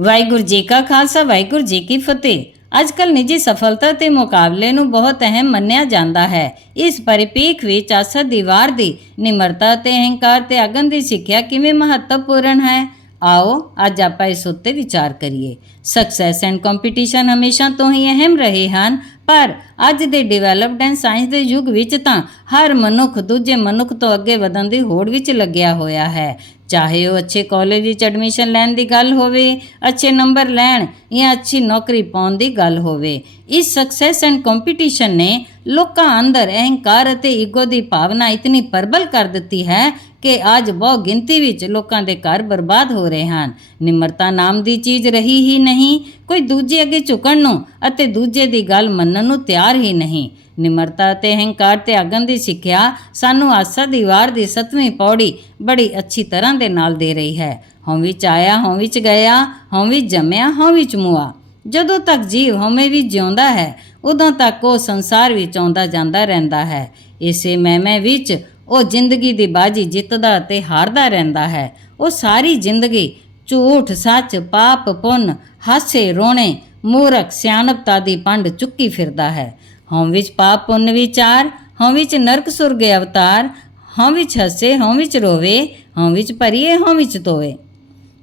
ਵਾਹਿਗੁਰੂ ਜੀ ਕਾ ਖਾਲਸਾ, ਵਾਹਿਗੁਰੂ ਜੀ ਕੀ ਫਤਿਹ। ਅੱਜ ਕੱਲ ਨਿੱਜੀ ਸਫਲਤਾ ਤੇ ਮੁਕਾਬਲੇ ਨੂੰ ਬਹੁਤ ਅਹਿਮ ਮੰਨਿਆ ਜਾਂਦਾ ਹੈ। ਇਸ ਪਰਿਪੇਖ ਵਿੱਚ ਆਸਾ ਦੀਵਾਰ ਦੀ ਨਿਮਰਤਾ ਤੇ ਅਹੰਕਾਰ ਤੇ ਅਗਨ ਦੀ ਸਿੱਖਿਆ ਕਿਵੇਂ ਮਹੱਤਵਪੂਰਨ ਹੈ? ਆਓ, ਅੱਜ ਆਪਾਂ ਇਸ ਉੱਤੇ ਵਿਚਾਰ ਕਰੀਏ। ਸਕਸੈਸ ਐਂਡ ਕੰਪੀਟੀਸ਼ਨ ਹਮੇਸ਼ਾ ਤੋਂ ਹੀ ਅਹਿਮ ਰਹੇ ਹਨ ਪਰ ਅੱਜ ਦੇ ਡਿਵੈਲਪਡ ਐਂਡ ਸਾਇੰਸ ਦੇ ਯੁੱਗ ਵਿੱਚ ਤਾਂ ਹਰ ਮਨੁੱਖ ਦੂਜੇ ਮਨੁੱਖ ਤੋਂ ਅੱਗੇ ਵਧਣ ਦੀ ਹੋੜ ਵਿੱਚ ਲੱਗਿਆ ਹੋਇਆ ਹੈ। ਚਾਹੇ ਉਹ ਅੱਛੇ ਕਾਲਜ ਵਿੱਚ ਐਡਮਿਸ਼ਨ ਲੈਣ ਦੀ ਗੱਲ ਹੋਵੇ, ਅੱਛੇ ਨੰਬਰ ਲੈਣ ਜਾਂ ਅੱਛੀ ਨੌਕਰੀ ਪਾਉਣ ਦੀ ਗੱਲ ਹੋਵੇ, ਇਸ ਸਕਸੈਸ ਐਂਡ ਕੰਪੀਟੀਸ਼ਨ ਨੇ ਲੋਕਾਂ ਅੰਦਰ ਅਹੰਕਾਰ ਅਤੇ ਈਗੋ ਦੀ ਭਾਵਨਾ ਇਤਨੀ ਪ੍ਰਬਲ ਕਰ ਦਿੱਤੀ ਹੈ ਕਿ ਅੱਜ ਬਹੁ ਗਿਣਤੀ ਵਿੱਚ ਲੋਕਾਂ ਦੇ ਘਰ ਬਰਬਾਦ ਹੋ ਰਹੇ ਹਨ। ਨਿਮਰਤਾ ਨਾਮ ਦੀ ਚੀਜ਼ ਰਹੀ ਹੀ ਨਹੀਂ। ਕੋਈ ਦੂਜੇ ਅੱਗੇ ਝੁਕਣ ਨੂੰ ਅਤੇ ਦੂਜੇ ਦੀ ਗੱਲ ਮੰਨਣ ਨੂੰ ਤਿਆਰ ਹੀ ਨਹੀਂ। ਨਿਮਰਤਾ ਤੇ ਅਹੰਕਾਰ ਤੇ ਅਗਨ ਦੀ ਸਿੱਖਿਆ ਸਾਨੂੰ ਆਸਾ ਦੀਵਾਰ ਦੀ ਸਤਵੀਂ ਪੌੜੀ ਬੜੀ ਅੱਛੀ ਤਰ੍ਹਾਂ ਦੇ ਨਾਲ ਦੇ ਰਹੀ ਹੈ। ਹਉ ਵਿੱਚ ਆਇਆ ਹਉ ਵਿੱਚ ਗਿਆ ਹਉ ਵਿੱਚ ਜੰਮਿਆ, ਹਉ ਵਿੱਚ ਮੁਆ ਜਦੋਂ ਤੱਕ ਜੀਵ ਹਉਮੈ ਵੀ ਜਿਉਂਦਾ ਹੈ, ਉਦੋਂ ਤੱਕ ਉਹ ਸੰਸਾਰ ਵਿੱਚ ਆਉਂਦਾ ਜਾਂਦਾ ਰਹਿੰਦਾ ਹੈ। ਇਸੇ ਮਹਿਮੇ ਵਿੱਚ ਉਹ ਜ਼ਿੰਦਗੀ ਦੀ ਬਾਜੀ ਜਿੱਤਦਾ ਤੇ ਹਾਰਦਾ ਰਹਿੰਦਾ ਹੈ। ਉਹ ਸਾਰੀ ਜ਼ਿੰਦਗੀ ਝੂਠ, ਸੱਚ, ਪਾਪ, ਪੁੰਨ, ਹਾਸੇ, ਰੋਣੇ, ਮੂਰਖ, ਸਿਆਣਪਤਾ ਦੀ ਪੰਡ ਚੁੱਕੀ ਫਿਰਦਾ ਹੈ। ਹਉ ਵਿੱਚ ਪਾਪ, ਪੁੰਨ ਵਿਚਾਰ, ਹਉ ਵਿੱਚ ਨਰਕ, ਸੁਰਗ ਅਵਤਾਰ, ਹਉ ਵਿੱਚ ਹੱਸੇ, ਹਉ ਵਿੱਚ ਰੋਵੇ, ਹਉ ਵਿੱਚ ਭਰੀਏ, ਹਉ ਵਿੱਚ ਤੋਵੇ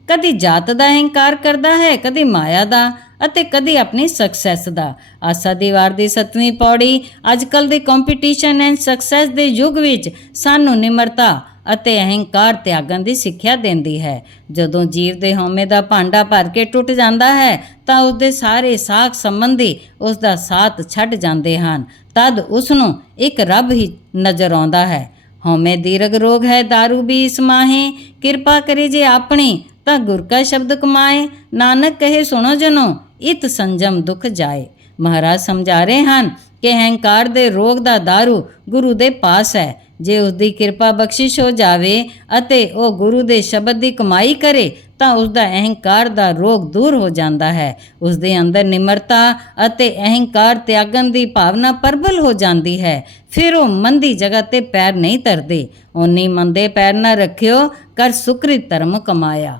ਕਦੀ ਜਾਤ ਦਾ ਅਹੰਕਾਰ ਕਰਦਾ ਹੈ, ਕਦੀ ਮਾਇਆ ਦਾ। ਅਤੇ ਕਦੇ ਆਪਣੀ ਸਕਸੈਸ ਦਾ। ਆਸਾ ਦੀਵਾਰ ਦੀ ਸਤਵੀਂ ਪੌੜੀ ਅੱਜਕੱਲ ਦੇ ਕੰਪੀਟੀਸ਼ਨ ਐਂਡ ਸਕਸੈਸ ਦੇ ਯੁੱਗ ਵਿੱਚ ਸਾਨੂੰ ਨਿਮਰਤਾ ਅਤੇ ਅਹੰਕਾਰ ਤਿਆਗਣ ਦੀ ਸਿੱਖਿਆ ਦਿੰਦੀ ਹੈ। ਜਦੋਂ ਜੀਵ ਦੇ ਹਉਮੈ ਦਾ ਭਾਂਡਾ ਭਰ ਕੇ ਟੁੱਟ ਜਾਂਦਾ ਹੈ, ਤਾਂ ਉਸਦੇ ਸਾਰੇ ਸਾਖ ਸੰਬੰਧੀ ਉਸ ਦਾ ਸਾਥ ਛੱਡ ਜਾਂਦੇ ਹਨ। ਤਦ ਉਸ ਨੂੰ ਇੱਕ ਰੱਬ ਹੀ ਨਜ਼ਰ ਆਉਂਦਾ ਹੈ। ਹਉਮੈ ਦੀਰਗ ਰੋਗ ਹੈ दारू ਵੀ ਇਸ ਮਾਹੇ। ਕਿਰਪਾ ਕਰੇ ਜੇ ਆਪਣੀ ਤਾਂ ਗੁਰ ਕਾ ਸ਼ਬਦ ਕਮਾਏ, ਨਾਨਕ ਕਹੇ ਸੁਣੋ ਜਨੋ, ਇਤ ਸੰਜਮ ਦੁਖ ਜਾਏ। ਮਹਾਰਾਜ ਸਮਝਾ ਰਹੇ ਹਨ ਕਿ ਅਹੰਕਾਰ ਦੇ ਰੋਗ ਦਾ दारू ਗੁਰੂ ਦੇ ਪਾਸ ਹੈ। ਜੇ ਉਸ ਦੀ ਕਿਰਪਾ ਬਖਸ਼ਿਸ਼ ਹੋ ਜਾਵੇ ਅਤੇ ਉਹ ਗੁਰੂ ਦੇ ਸ਼ਬਦ ਦੀ ਕਮਾਈ ਕਰੇ, ਤਾਂ ਉਸ ਦਾ ਅਹੰਕਾਰ ਦਾ ਰੋਗ ਦੂਰ ਹੋ ਜਾਂਦਾ ਹੈ। ਉਸ ਦੇ ਅੰਦਰ ਨਿਮਰਤਾ ਅਤੇ ਅਹੰਕਾਰ ਤਿਆਗਣ ਦੀ ਭਾਵਨਾ ਪ੍ਰਬਲ ਹੋ ਜਾਂਦੀ ਹੈ। ਫਿਰ ਉਹ ਮੰਦੀ ਜਗ੍ਹਾ ਤੇ ਪੈਰ ਨਹੀਂ ਧਰਦੇ। ਓਨੀ ਮੰਦੇ ਪੈਰ ਨਾ ਰੱਖਿਓ, ਕਰ ਸੁਕ੍ਰਿਤ ਧਰਮ ਕਮਾਇਆ।